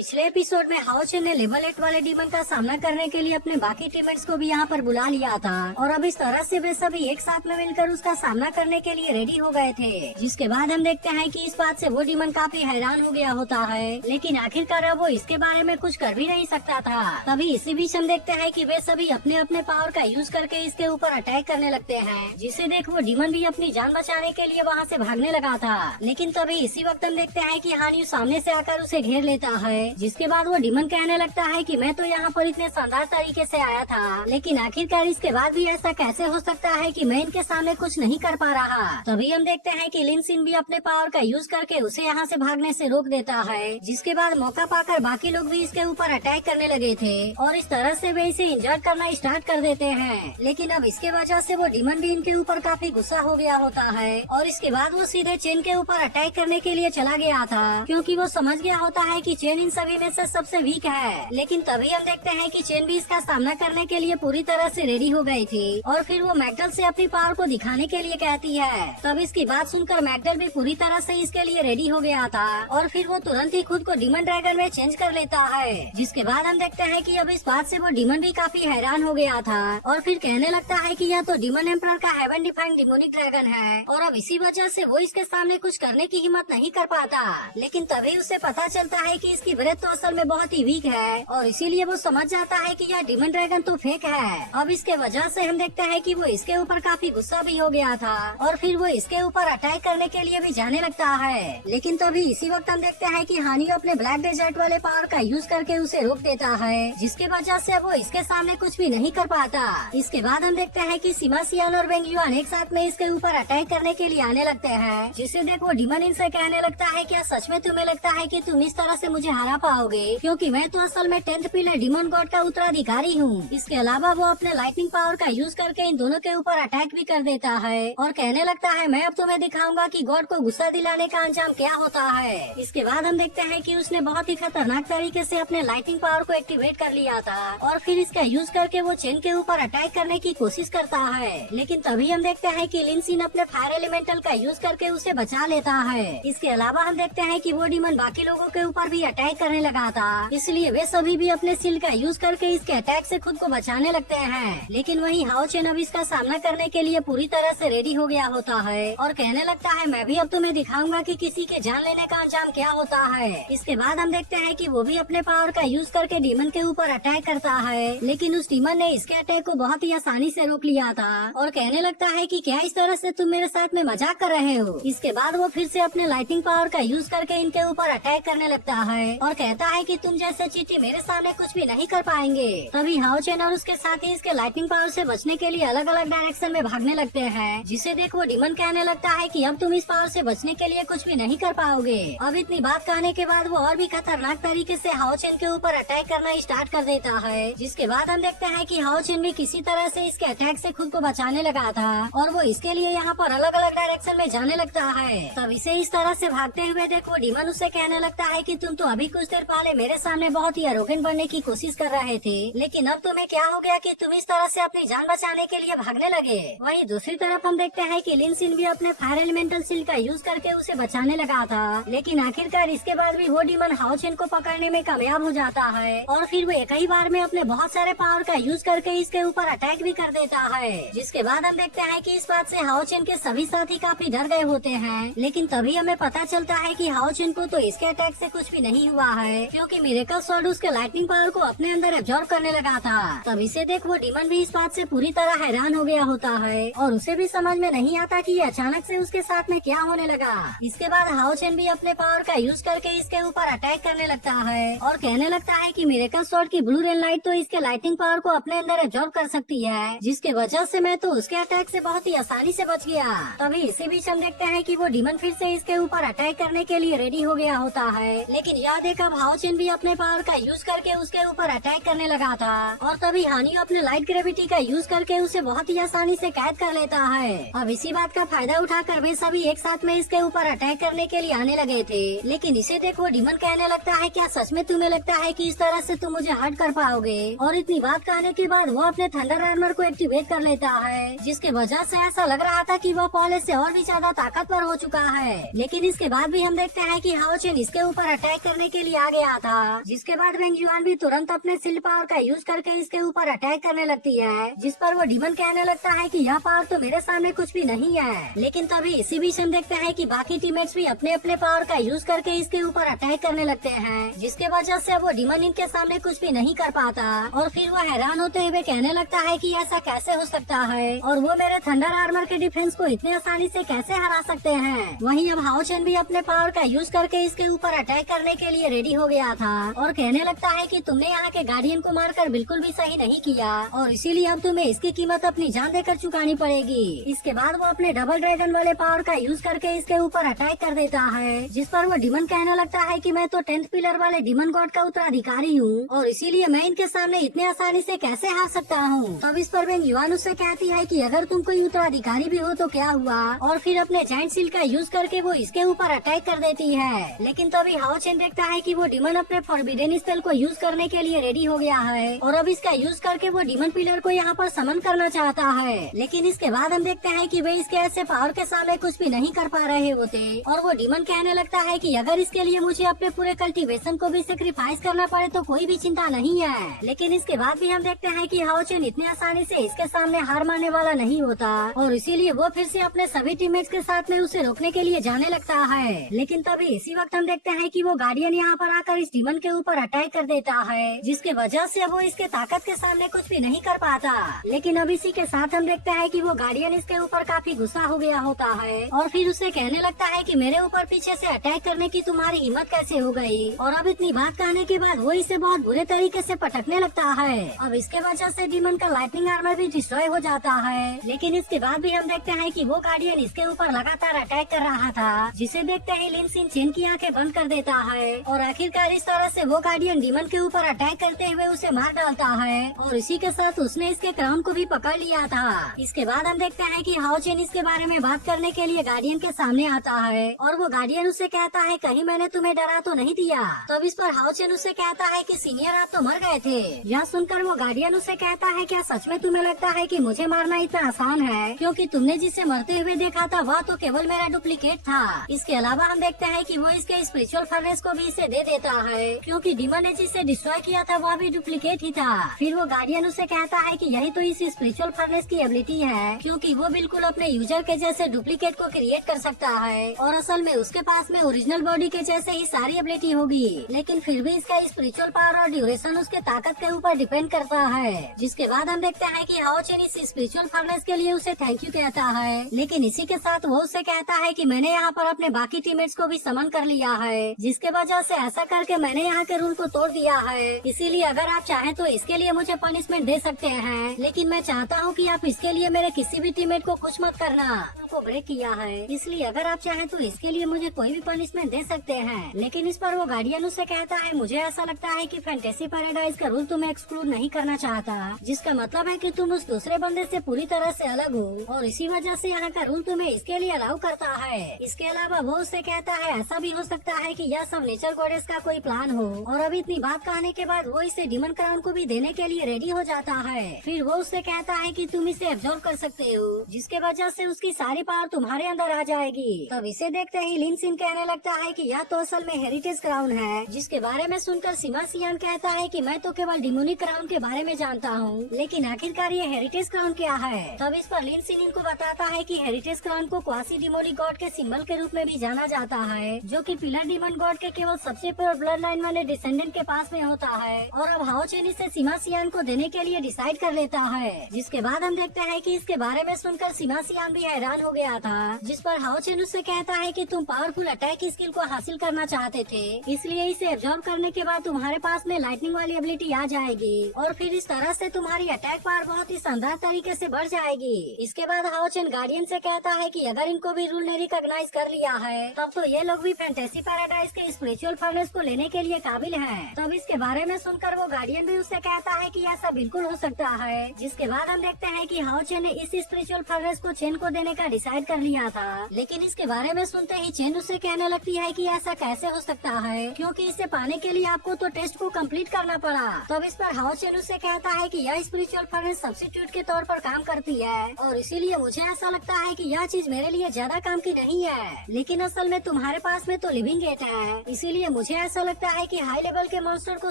पिछले एपिसोड में हाओ चेन ने लेवल 8 वाले डीमन का सामना करने के लिए अपने बाकी टीममेट्स को भी यहाँ पर बुला लिया था और अब इस तरह से वे सभी एक साथ में मिलकर उसका सामना करने के लिए रेडी हो गए थे। जिसके बाद हम देखते हैं कि इस बात से वो डीमन काफी हैरान हो गया होता है, लेकिन आखिरकार अब वो इसके बारे में कुछ कर भी नहीं सकता था। तभी इसी बीच हम देखते हैं कि वे सभी अपने अपने पावर का यूज करके इसके ऊपर अटैक करने लगते हैं, जिसे देख वो डीमन भी अपनी जान बचाने के लिए वहाँ से भागने लगा था। लेकिन तभी इसी वक्त हम देखते हैं कि हानियो सामने से आकर उसे घेर लेता है, जिसके बाद वो डीमन कहने लगता है कि मैं तो यहाँ पर इतने शानदार तरीके से आया था, लेकिन आखिरकार इसके बाद भी ऐसा कैसे हो सकता है कि मैं इनके सामने कुछ नहीं कर पा रहा। तभी हम देखते हैं कि लिन सिन भी अपने पावर का यूज करके उसे यहाँ से भागने से रोक देता है, जिसके बाद मौका पाकर बाकी लोग भी इसके ऊपर अटैक करने लगे थे और इस तरह से वे इसे इंजर्ड करना स्टार्ट कर देते हैं। लेकिन अब इसके वजह से वो डीमन भी इनके ऊपर काफी गुस्सा हो गया होता है और इसके बाद वो सीधे चेन के ऊपर अटैक करने के लिए चला गया था, क्योंकि वो समझ गया होता है कि चेन इन सभी में से सबसे वीक है। लेकिन तभी हम देखते हैं कि चेन भी इसका सामना करने के लिए पूरी तरह से रेडी हो गई थी और फिर वो मैकडल से अपनी पावर को दिखाने के लिए कहती है। तब इसकी बात सुनकर मैकडल भी पूरी तरह से इसके लिए रेडी हो गया था और फिर वो तुरंत ही खुद को डीमन ड्रैगन में चेंज कर लेता है। जिसके बाद हम देखते हैं कि अब इस बात से वो डीमन भी काफी हैरान हो गया था और फिर कहने लगता है कि यह तो डीमन एम्परर का हेवन डिफाइंड डिमोनिक ड्रैगन है और अब इसी वजह से वो इसके सामने कुछ करने की हिम्मत नहीं कर पाता। लेकिन तभी उसे पता चलता है कि इसकी ब्रेथ तो असल में बहुत ही वीक है और इसीलिए वो समझ जाता है कि यह डीमन ड्रैगन तो फेक है। अब इसके वजह से हम देखते हैं कि वो इसके ऊपर काफी गुस्सा भी हो गया था और फिर वो इसके ऊपर अटैक करने के लिए भी जाने लगता है। लेकिन तभी इसी वक्त हम देखते हैं कि हानियो अपने ब्लैक डेजर्ट वाले पावर का यूज करके उसे रोक देता है, जिसके वजह से वो इसके सामने कुछ भी नहीं कर पाता। इसके बाद हम देखते हैं कि सीमा सियान और वेंग युआन एक साथ में इसके ऊपर अटैक करने के लिए आने लगते हैं, जिसे देख वो डीमन इनसे कहने लगता है क्या सच में तुम्हें लगता है कि तुम इस तरह से मुझे हरा पाओगे, क्योंकि मैं तो असल में 10th पिलर डीमन गॉड का उत्तराधिकारी हूँ। इसके अलावा वो अपने लाइटनिंग पावर का यूज करके इन दोनों के ऊपर अटैक भी कर देता है और कहने लगता है मैं अब तुम्हें दिखाऊंगा कि गॉड को गुस्सा दिलाने का अंजाम क्या होता है। इसके बाद हम देखते हैं कि उसने बहुत ही खतरनाक तरीके से अपने लाइटनिंग पावर को एक्टिवेट कर लिया था और फिर इसका यूज करके वो चेन के ऊपर अटैक करने की कोशिश करता है। लेकिन तभी हम देखते हैं कि लिन सिन अपने फायर एलिमेंटल का यूज करके उसे बचा लेता है। इसके अलावा हम देखते हैं कि वो डीमन बाकी लोगों के ऊपर भी अटैक करने लगा था, इसलिए वे सभी भी अपने सील का यूज करके इसके अटैक से खुद को बचाने लगते हैं। लेकिन वहीं हाओ चेन अब इसका सामना करने के लिए पूरी तरह से रेडी हो गया होता है और कहने लगता है मैं भी अब तुम्हें दिखाऊंगा कि किसी के जान लेने का अंजाम क्या होता है। इसके बाद हम देखते हैं कि वो भी अपने पावर का यूज करके डीमन के ऊपर अटैक करता है, लेकिन उस डीमन ने इसके अटैक को बहुत ही आसानी से रोक लिया था और कहने लगता है कि क्या इस तरह से तुम मेरे साथ में मजाक कर रहे हो। इसके बाद वो फिर से अपने लाइटिंग पावर का यूज करके इनके ऊपर अटैक करने लगता है और कहता है कि तुम जैसे चींटी मेरे सामने कुछ भी नहीं कर पाएंगे। तभी हाओ चेन और उसके साथी इसके लाइटिंग पावर से बचने के लिए अलग अलग डायरेक्शन में भागने लगते हैं, जिसे देख वो डीमन कहने लगता है कि अब तुम इस पावर से बचने के लिए कुछ भी नहीं कर पाओगे। अब इतनी बात कहने के बाद वो और भी खतरनाक तरीके से हाओ चेन के ऊपर अटैक करना स्टार्ट कर देता है, जिसके बाद हम देखते हैं कि हाओ चेन भी किसी तरह से इसके अटैक से खुद को बचाने लगा था और वो इसके लिए यहाँ पर अलग अलग डायरेक्शन में जाने लगता है। तब इसे इस तरह से भागते हुए देखो डीमन उसे कहने लगता है कि तुम तो अभी कुछ देर पहले मेरे सामने बहुत ही एरोगेंट बनने की कोशिश कर रहे थे, लेकिन अब तुम्हें क्या हो गया कि तुम इस तरह से अपनी जान बचाने के लिए भागने लगे। वहीं दूसरी तरफ हम देखते हैं कि लिन सिन भी अपने फायर एलिमेंटल सील का यूज करके उसे बचाने लगा था, लेकिन आखिरकार इसके बाद भी वो डीमन हाओ चेन को पकड़ने में कामयाब हो जाता है और फिर वो एक ही बार में अपने बहुत सारे पावर का यूज करके इसके ऊपर अटैक भी कर देता है। जिसके बाद हम देखते हैं कि इस बात से हाओ चेन के सभी साथी काफी डर गए होते हैं, लेकिन तभी हमें पता चलता है कि हाओ चेन को तो इसके अटैक से कुछ भी नहीं हुआ है, क्योंकि मिरेकल स्वॉर्ड उसके लाइटनिंग पावर को अपने अंदर एब्जॉर्ब करने लगा था। तब इसे देख वो डीमन भी इस बात से पूरी तरह हैरान हो गया होता है और उसे भी समझ में नहीं आता कि ये अचानक से उसके साथ में क्या होने लगा। इसके बाद हाओ चेन भी अपने पावर का यूज करके इसके ऊपर अटैक करने लगता है और कहने लगता है कि मिरेकल स्वॉर्ड की ब्लू रेन लाइट तो इसके लाइटिंग पावर को अपने अंदर एब्जॉर्ब कर सकती है, जिसके वजह से मैं तो उसके अटैक से बहुत ही आसानी से बच गया। तभी इसी बीच हम देखते हैं कि वो डीमन फिर से इसके ऊपर अटैक करने के लिए रेडी हो गया होता है, लेकिन याद है कब हाओ चेन भी अपने पावर का यूज करके उसके ऊपर अटैक करने लगा था और तभी हानियो अपने लाइट ग्रेविटी का यूज करके उसे बहुत ही आसानी से कैद कर लेता है। अब इसी बात का फायदा उठाकर वे सभी एक साथ में इसके ऊपर अटैक करने के लिए आने लगे थे, लेकिन इसे देख वो डीमन कहने लगता है क्या सच में तुम्हें लगता है कि इस तरह से तुम मुझे हर्ट कर पाओगे। और इतनी बात कहने के बाद वो अपने थंडर आर्मर को एक्टिवेट कर लेता है, जिसके वजह से ऐसा लग रहा था कि वो पहले से और भी ज्यादा ताकतवर हो चुका है। लेकिन इसके बाद भी हम देखते हैं कि हाओ चेन इसके ऊपर अटैक करने के लिए आ गया था। जिसके बाद वेंग जुआन भी तुरंत अपने शील्ड पावर का यूज करके इसके ऊपर अटैक करने लगती है, जिस पर वो डीमन कहने लगता है कि यह पावर तो मेरे सामने कुछ भी नहीं है। लेकिन तभी इसी बीच हम देखते हैं कि बाकी टीममेट्स भी अपने अपने पावर का यूज करके इसके ऊपर अटैक करने लगते हैं, जिसके वजह से वो डीमन इनके सामने कुछ भी नहीं कर पाता और फिर वो हैरान होते हुए कहने लगता है कि ऐसा कैसे हो सकता है और वो मेरे थंडर आर्मर के डिफेंस को इतने आसानी से कैसे हरा सकते हैं। वहीं अब हाओ चेन भी अपने पावर का यूज करके इसके ऊपर अटैक करने के लिए रेडी हो गया था और कहने लगता है कि तुमने यहाँ के गार्डियन को मारकर बिल्कुल भी सही नहीं किया और इसीलिए अब तुम्हें इसकी कीमत अपनी जान देकर चुकानी पड़ेगी। इसके बाद वो अपने डबल ड्रैगन वाले पावर का यूज करके इसके ऊपर अटैक कर देता है, जिस पर वो डीमन कहने लगता है कि मैं तो 10th पिलर वाले डीमन गॉड का उत्तराधिकारी हूँ और इसीलिए मैं इनके सामने इतने आसानी से कैसे हार सकता हूँ। तब इस पर वेंग जुआन उससे कहती है कि अगर तुम कोई उत्तराधिकारी भी हो तो क्या हुआ, और फिर अपने जाइंट सील का यूज करके वो इसके ऊपर अटैक कर देती है। लेकिन तभी हाओ चेन देखता है कि वो डीमन अपने फॉरबिडन स्पेल को यूज करने के लिए रेडी हो गया है और अब इसका यूज करके वो डीमन पिलर को यहाँ पर समन करना चाहता है। लेकिन इसके बाद हम देखते हैं कि वे इसके ऐसे पावर के सामने कुछ भी नहीं कर पा रहे होते और वो डीमन कहने लगता है कि अगर इसके लिए मुझे अपने पूरे कल्टीवेशन को भी सेक्रीफाइस करना पड़े तो कोई भी चिंता नहीं है। लेकिन इसके बाद भी हम देखते हैं कि हाओ चेन इतने आसानी से इसके सामने हार मानने वाला नहीं होता और इसीलिए वो फिर से अपने सभी टीममेट्स के साथ में उसे रोकने के लिए जाने लगता है। लेकिन तभी इसी वक्त हम देखते हैं कि वो गार्डियन यहाँ पर आकर इस डीमन के ऊपर अटैक कर देता है, जिसके वजह से वो इसके ताकत के सामने कुछ भी नहीं कर पाता। लेकिन अब इसी के साथ हम देखते हैं कि वो गार्डियन इसके ऊपर काफी गुस्सा हो गया होता है और फिर उसे कहने लगता है कि मेरे ऊपर पीछे से अटैक करने की तुम्हारी हिम्मत कैसे हो गई। और अब इतनी बात कहने के बाद वो इसे बहुत बुरे तरीके से पटकने लगता है। अब इसके वजह से डीमन का लाइटनिंग आर्मर भी डिस्ट्रॉय हो जाता है। लेकिन इसके बाद भी हम देखते हैं कि वो गार्डियन इसके ऊपर लगातार अटैक कर रहा था, जिसे देखते ही लिन सिन चेन की आंखें बंद कर देता है और आखिरकार इस तरह से वो गार्डियन डीमन के ऊपर अटैक करते हुए उसे मार डालता है और इसी के साथ उसने इसके क्राउन को भी पकड़ लिया था। इसके बाद हम देखते हैं कि हाओ चेन इसके बारे में बात करने के लिए गार्डियन के सामने आता है और वो गार्डियन उससे कहता है कहीं मैंने तुम्हें डरा तो नहीं दिया। तब इस पर हाओ चेन उससे कहता है कि सीनियर आप तो मर गए थे। यह सुनकर वो गार्डियन उससे कहता है क्या सच में तुम्हें लगता है कि मुझे मारना इतना आसान है, क्योंकि तुमने जिसे मरते हुए देखा था वह तो केवल मेरा डुप्लीकेट था। इसके अलावा हम देखते हैं कि वो इसके स्पिरिचुअल फर्नेस को भी इसे दे देता है, क्योंकि डीमन ने जिसे डिस्ट्रॉय किया था वह भी डुप्लीकेट ही था। फिर वो गार्डियन उससे कहता है कि यही तो इस स्पिरिचुअल फर्नेस की एबिलिटी है, क्योंकि वो बिल्कुल अपने यूजर के जैसे डुप्लीकेट को क्रिएट कर सकता है और असल में उसके पास में ओरिजिनल बॉडी के जैसे ही सारी एबिलिटी होगी। लेकिन फिर भी इसका स्पिरिचुअल पावर और ड्यूरेशन उसके ताकत के ऊपर डिपेंड करता है। जिसके बाद हम देखते हैं कि हाओ चेन इस स्पिरिचुअल फर्नेस के लिए उसे थैंक यू कहता है। लेकिन इसी के साथ वो उससे कहता है कि मैंने यहाँ पर अपने बाकी टीममेट्स को भी समन कर लिया है, जिसके वजह से ऐसा करके मैंने यहाँ के रूल को तोड़ दिया है। इसीलिए अगर आप चाहें तो इसके लिए मुझे पनिशमेंट दे सकते हैं, लेकिन मैं चाहता हूँ कि आप इसके लिए मेरे किसी भी टीममेट को खुश मत करना। को ब्रेक किया है, इसलिए अगर आप चाहें तो इसके लिए मुझे कोई भी पनिशमेंट दे सकते हैं। लेकिन इस पर वो गार्डियन उससे कहता है मुझे ऐसा लगता है कि फैंटेसी पैराडाइज का रूल तुम्हें एक्सक्लूड नहीं करना चाहता, जिसका मतलब है कि तुम उस दूसरे बंदे से पूरी तरह से अलग हो और इसी वजह से यहाँ का रूल तुम्हें इसके लिए अलाउ करता है। इसके अलावा वो उससे कहता है ऐसा भी हो सकता है कि यह सब नेचर गॉडेस का कोई प्लान हो। और अब इतनी बात कहने के बाद वो इसे डीमन क्राउन को भी देने के लिए रेडी हो जाता है। फिर वो उससे कहता है कि तुम इसे एब्जॉर्ब कर सकते हो, जिसके वजह से उसकी सारी पावर तुम्हारे अंदर आ जाएगी। तब इसे देखते ही लिन सिन कहने लगता है कि यह तो असल में हेरिटेज क्राउन है, जिसके बारे में सुनकर सिमा सियान कहता है कि मैं तो केवल डिमोनिक क्राउन के बारे में जानता हूँ, लेकिन आखिरकार ये हेरिटेज क्राउन क्या है। तब इस पर लिन सिन इनको बताता है कि हेरिटेज क्राउन को क्वासी डिमोनिक गॉड के सिंबल के रूप में भी जाना जाता है, जो कि पिलर डिमन गॉड के केवल सबसे प्योर ब्लड लाइन वाले डिसेंडेंट के पास में होता है। और अब हाओ चेन इसे सिमा सियान को देने के लिए डिसाइड कर लेता है। जिसके बाद हम देखते हैं कि इसके बारे में सुनकर सिमा सियान भी हैरान हो गया था, जिस पर हाओ चेन उससे कहता है कि तुम पावरफुल अटैक स्किल को हासिल करना चाहते थे, इसलिए इसे एब्जॉर्ब करने के बाद तुम्हारे पास में लाइटनिंग वाली एबिलिटी आ जाएगी और फिर इस तरह से तुम्हारी अटैक पावर बहुत ही शानदार तरीके से बढ़ जाएगी। इसके बाद हाओ चेन गार्डियन से कहता है कि अगर इनको भी रूल ने रिकॉग्नाइज कर लिया है तब तो ये लोग भी फैंटेसी पैराडाइज के स्पिरिचुअल फर्नेस को लेने के लिए काबिल हैं। तब इसके बारे में सुनकर वो गार्डियन भी उससे कहता है कि ऐसा बिल्कुल हो सकता है। जिसके बाद हम देखते हैं कि हाओ चेन ने इस स्पिरिचुअल फर्नेस को चेन को देने का डिसाइड कर लिया था, लेकिन इसके बारे में सुनते ही चेन उससे कहने लगती है कि ऐसा कैसे हो सकता है, क्योंकि इसे पाने के लिए आपको तो टेस्ट को कंप्लीट करना पड़ा। तब इस पर हाओ चेन उससे कहता है कि यह स्पिरिचुअल फर्नेस सब्स्टिट्यूट के तौर पर काम करती है और इसीलिए मुझे ऐसा लगता है कि यह चीज मेरे लिए ज्यादा काम की नहीं है, लेकिन असल में तुम्हारे पास में तो लिविंग गेट है, इसीलिए मुझे ऐसा लगता है कि हाई लेवल के मॉन्स्टर को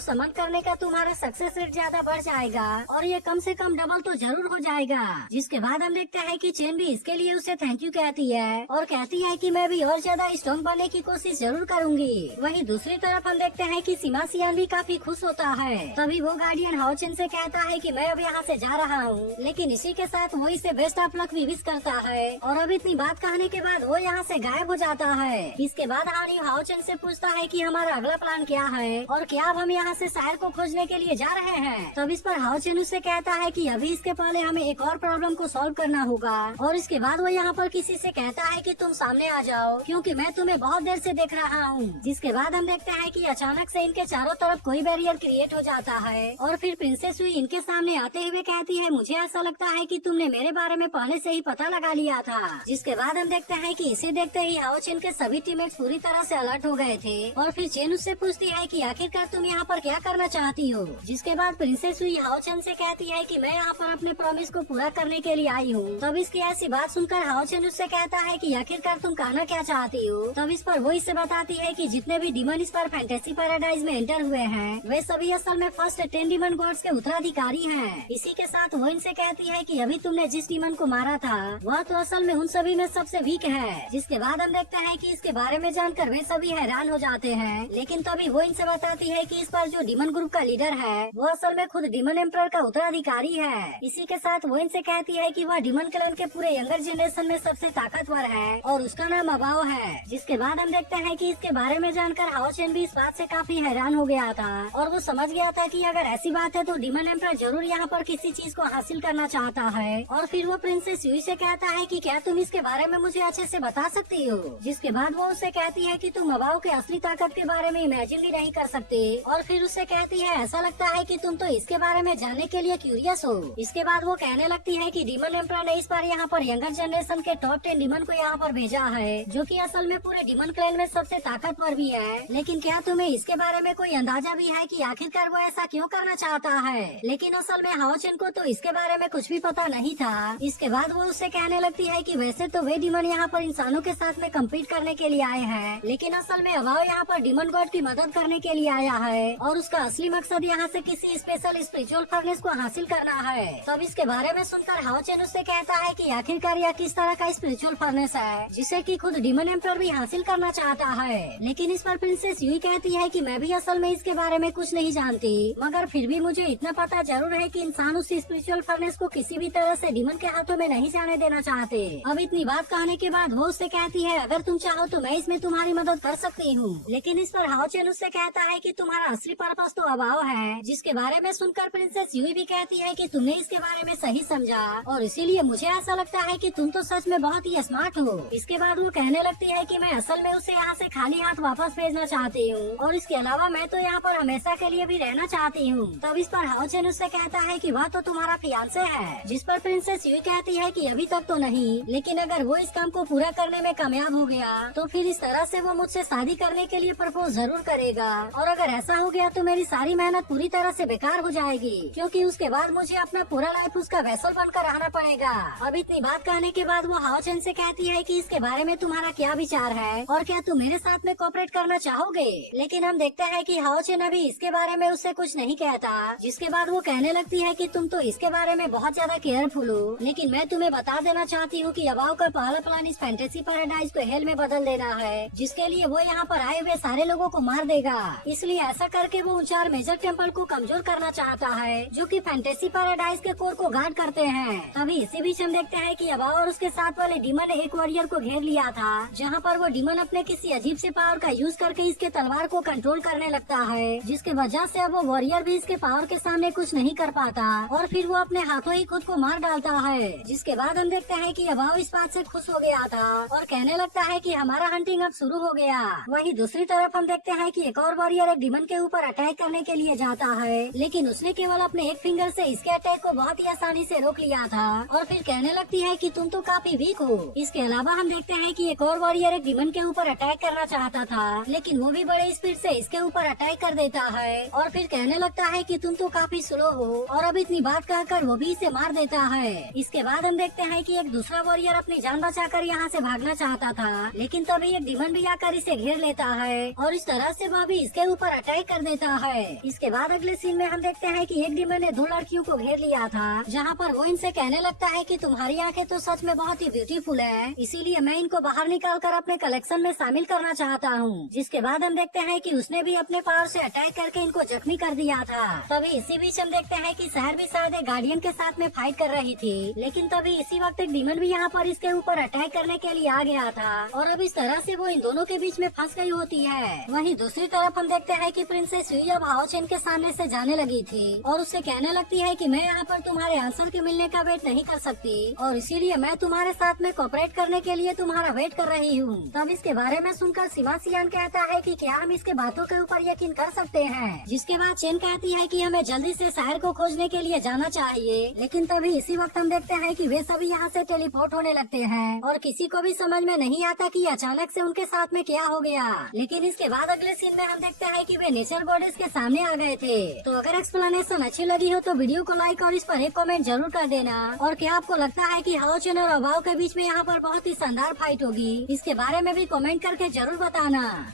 समन करने का तुम्हारा सक्सेस रेट ज्यादा बढ़ जाएगा और ये कम से कम डबल तो जरूर हो जाएगा। जिसके बाद हम देखते हैं कि चेन भी इसके लिए उसे थैंक यू कहती है और कहती है कि मैं भी और ज्यादा स्ट्रॉन्ग बनने की कोशिश जरूर करूंगी। वहीं दूसरी तरफ हम देखते हैं कि सिमासियान भी काफी खुश होता है। तभी वो गार्डियन हाओचेन से कहता है कि मैं अब यहाँ से जा रहा हूँ, लेकिन इसी के साथ वो इसे बेस्ट ऑफ लक भी विश करता है और अब इतनी बात कहने के बाद वो यहाँ से गायब हो जाता है। इसके बाद हानी हाओचेन से पूछता है कि हमारा अगला प्लान क्या है और क्या अब हम यहाँ से शायर को खोजने के लिए जा रहे हैं। तब इस पर हाओचेन उससे कहता है कि अभी इसके पहले हमें एक और प्रॉब्लम को सॉल्व करना होगा और इसके बाद वो यहाँ पर किसी से कहता है कि तुम सामने आ जाओ क्योंकि मैं तुम्हें बहुत देर से देख रहा हूँ। जिसके बाद हम देखते हैं कि अचानक से इनके चारों तरफ कोई बैरियर क्रिएट हो जाता है और फिर प्रिंसेस हुई इनके सामने आते हुए कहती है मुझे ऐसा लगता है कि तुमने मेरे बारे में पहले से ही पता लगा लिया था। जिसके बाद हम देखते हैं कि इसे देखते ही हाओचेन के सभी टीममेट्स पूरी तरह से अलर्ट हो गए थे और फिर चेन उससे पूछती है कि आखिरकार तुम यहाँ पर क्या करना चाहती हो। जिसके बाद प्रिंसेस हुई हाओचेन से कहती है कि मैं यहाँ पर अपने प्रॉमिस को पूरा करने के लिए आई हूँ। तब इसकी ऐसी बात सुनकर हाओचेन उससे कहता है कि आखिरकार तुम कहना क्या चाहती हो। तब इस पर वो इससे बताती है कि जितने भी डीमन इस पर फैंटेसी पैराडाइज में एंटर हुए हैं वे सभी असल में फर्स्ट 10 डीमन गॉड्स के उत्तराधिकारी हैं। इसी के साथ वो इनसे कहती है कि अभी तुमने जिस डीमन को मारा था वह तो असल में उन सभी में सबसे वीक है। जिसके बाद हम देखते हैं कि इसके बारे में जानकर वे सभी हैरान हो जाते हैं, लेकिन तभी वो इनसे बताती है कि इस पर जो डीमन ग्रुप का लीडर है वो असल में खुद डीमन एम्परर का उत्तराधिकारी है। इसी के साथ वो इनसे कहती है कि वह डीमन क्लैन के पूरे यंगर जनरेशन में सबसे ताकतवर है और उसका नाम अबाओ है। जिसके बाद हम देखते हैं कि इसके बारे में जानकर हाओचेन भी इस बात से काफी हैरान हो गया था और वो समझ गया था कि अगर ऐसी बात है तो डीमन एम्परर जरूर यहाँ पर किसी चीज को हासिल करना चाहता है। और फिर वो प्रिंसेस यूई से कहता है कि क्या तुम इसके बारे में मुझे अच्छे से बता सकती हो। जिसके बाद वो उससे कहती है कि तुम अबाओ के असली ताकत के बारे में इमेजिन भी नहीं कर सकते और फिर उससे कहती है ऐसा लगता है कि तुम तो इसके बारे में जानने के लिए क्यूरियस हो। इसके बाद वो कहने लगती है कि डीमन एम्परर ने इस बार यहाँ पर यंगर जनरेशन के टॉप 10 डीमन को यहाँ पर भेजा है जो कि असल में पूरे डीमन क्लैन में सबसे ताकतवर भी है। लेकिन क्या तुम्हें इसके बारे में कोई अंदाजा भी है कि आखिरकार वो ऐसा क्यों करना चाहता है। लेकिन असल में हाओचेन को तो इसके बारे में कुछ भी पता नहीं था। इसके बाद वो उससे कहने लगती है कि वैसे तो वे डीमन यहाँ पर इंसानों के साथ में कम्पीट करने के लिए आए हैं, लेकिन असल में अबाओ यहाँ पर डीमन गॉड की मदद करने के लिए आया है और उसका असली मकसद यहाँ से किसी स्पेशल स्पिरिचुअल फर्नेस को हासिल करना है। तब इसके बारे में सुनकर हाओचेन उससे कहता है कि आखिरकार यह किस तरह का स्पिरिचुअल फर्नेस है जिसे कि खुद डीमन एम्परर भी हासिल करना चाहता है। लेकिन इस पर प्रिंसेस यूई कहती है कि मैं भी असल में इसके बारे में कुछ नहीं जानती, मगर फिर भी मुझे इतना पता जरूर है कि इंसान उस स्पिरिचुअल फर्नेस को किसी भी तरह से डीमन के हाथों में नहीं जाने देना चाहते। अब इतनी बात कहने के बाद वो उससे कहती है अगर तुम चाहो तो मैं इसमें तुम्हारी मदद कर सकती हूँ। लेकिन इस पर हाओचेन उससे कहता है कि तुम्हारा असली पर्पस तो अबाओ है। जिसके बारे में सुनकर प्रिंसेस यूई भी कहती है कि तुमने इसके बारे में सही समझा और इसीलिए मुझे ऐसा लगता है कि तुम तो सच में बहुत ही स्मार्ट हो। इसके बाद वो कहने लगती है कि मैं असल में उसे यहाँ से खाली हाथ वापस भेजना चाहती हूँ और इसके अलावा मैं तो यहाँ पर हमेशा के लिए भी रहना चाहती हूँ। तब इस पर हाओचेन उससे कहता है कि वह तो तुम्हारा फियांसे है। जिस पर प्रिंसेस यूई कहती है कि अभी तक तो नहीं, लेकिन अगर वो इस काम को पूरा करने में कामयाब हो गया तो फिर इस तरह से वो मुझसे शादी करने के लिए प्रपोज जरूर करेगा और अगर ऐसा हो गया तो मेरी सारी मेहनत पूरी तरह से बेकार हो जाएगी क्योंकि उसके बाद मुझे अपना पूरा लाइफ उसका वैसल बनकर रहना पड़ेगा। अब इतनी बात कहने के बाद वो हाओचेन से कहती है कि इसके बारे में तुम्हारा क्या विचार है और क्या तुम मेरे साथ में कोऑपरेट करना चाहोगे। लेकिन हम देखते हैं कि हाओचेन अभी इसके बारे में उससे कुछ नहीं कहता। जिसके बाद वो कहने लगती है कि तुम तो इसके बारे में बहुत ज्यादा केयरफुल हो, लेकिन मैं तुम्हें बता देना चाहती हूँ कि अबाओ का पहला प्लान इस फैंटेसी पैराडाइज को हेल में बदल देना है, जिसके लिए वो यहाँ पर आए हुए सारे लोगों को मार देगा। इसलिए ऐसा करके वो 4 मेजर टेम्पल को कमजोर करना चाहता है जो कि फैंटेसी पैराडाइज के कोर को गार्ड करते हैं। तभी इसी बीच हम देखते हैं कि अबाओ और उसके साथ वाले डीमन ने एक वॉरियर को घेर लिया था, जहाँ पर वो डीमन अपने किसी अजीब से पावर का यूज करके इसके तलवार को कंट्रोल करने लगता है, जिसके वजह से अब वो वॉरियर भी इसके पावर के सामने कुछ नहीं कर पाता और फिर वो अपने हाथों ही खुद को मार डालता है। जिसके बाद हम देखते हैं कि अबाओ इस बात से खुश हो गया था और कहने लगता है कि हमारा हंटिंग अब शुरू हो गया। वहीं दूसरी तरफ हम देखते हैं कि एक और वॉरियर एक डीमन के ऊपर अटैक करने के लिए जाता है, लेकिन उसने केवल अपने एक फिंगर से इसके अटैक को बहुत ही आसानी से रोक लिया था और फिर कहने लगती है कि तुम तो काफी वीक हो। इसके अलावा हम देखते हैं कि एक और वॉरियर एक डीमन के ऊपर अटैक करना चाहता था, लेकिन वो भी बड़े स्पीड से इसके ऊपर अटैक कर देता है और फिर कहने लगता है कि तुम तो काफी स्लो हो और अब इतनी बात कहकर वो भी इसे मार देता है। इसके बाद हम देखते हैं कि एक दूसरा वॉरियर अपनी जान बचाकर यहाँ से भागना चाहता था, लेकिन तभी एक डीमन भी आकर इसे घेर लेता है और इस तरह से वह भी इसके ऊपर अटैक कर देता है। इसके बाद अगले सीन में हम देखते हैं कि एक डीमन ने 2 लड़कियों को घेर लिया था, जहाँ पर वो इनसे कहने लगता है कि तुम्हारी आंखें तो सच में बहुत ही ब्यूटीफुल है, इसीलिए मैं इनको बाहर निकाल कर अपने कलेक्शन में शामिल करना चाहता हूँ। जिसके बाद हम देखते हैं कि उसने भी अपने पावर से अटैक करके इनको जख्मी कर दिया था। तभी इसी बीच हम देखते हैं कि शहर भी शायद एक गार्डियन के साथ में फाइट कर रही थी, लेकिन तभी इसी वक्त एक डीमन भी यहाँ पर इसके ऊपर अटैक करने के लिए आ गया था और अब इस तरह से वो इन दोनों के बीच में फंस गई होती है। वहीं दूसरी तरफ हम देखते हैं कि प्रिंसेस युई अब हाओ चेन के सामने से जाने लगी थी और उससे कहने लगती है कि मैं यहाँ पर तुम्हारे आंसर के मिलने का वेट नहीं कर सकती और इसीलिए मैं तुम्हारे साथ में कोऑपरेट करने के लिए तुम्हारा वेट कर रही हूँ। तब इसके बारे में सुनकर सिवासियान कहता है कि क्या हम इसके बातों के ऊपर यकीन कर सकते हैं। जिसके बाद चेन कहती है कि हमें जल्दी से शहर को खोजने के लिए जाना चाहिए, लेकिन तभी इसी वक्त हम देखते हैं कि वे सभी यहाँ से टेलीपोर्ट होने लगते हैं और किसी को भी समझ में नहीं आता कि अचानक से उनके साथ में क्या हो गया। लेकिन इसके बाद अगले सीन में हम देखते हैं कि वे नेचर गॉडेस के सामने आ गए थे। तो अगर एक्सप्लेनेशन अच्छी लगी हो तो वीडियो को लाइक और इस पर एक कमेंट जरूर कर देना। और क्या आपको लगता है कि हाओ चेन और अबाओ के बीच में यहाँ पर बहुत ही शानदार फाइट होगी? इसके बारे में भी कमेंट करके जरूर बताना।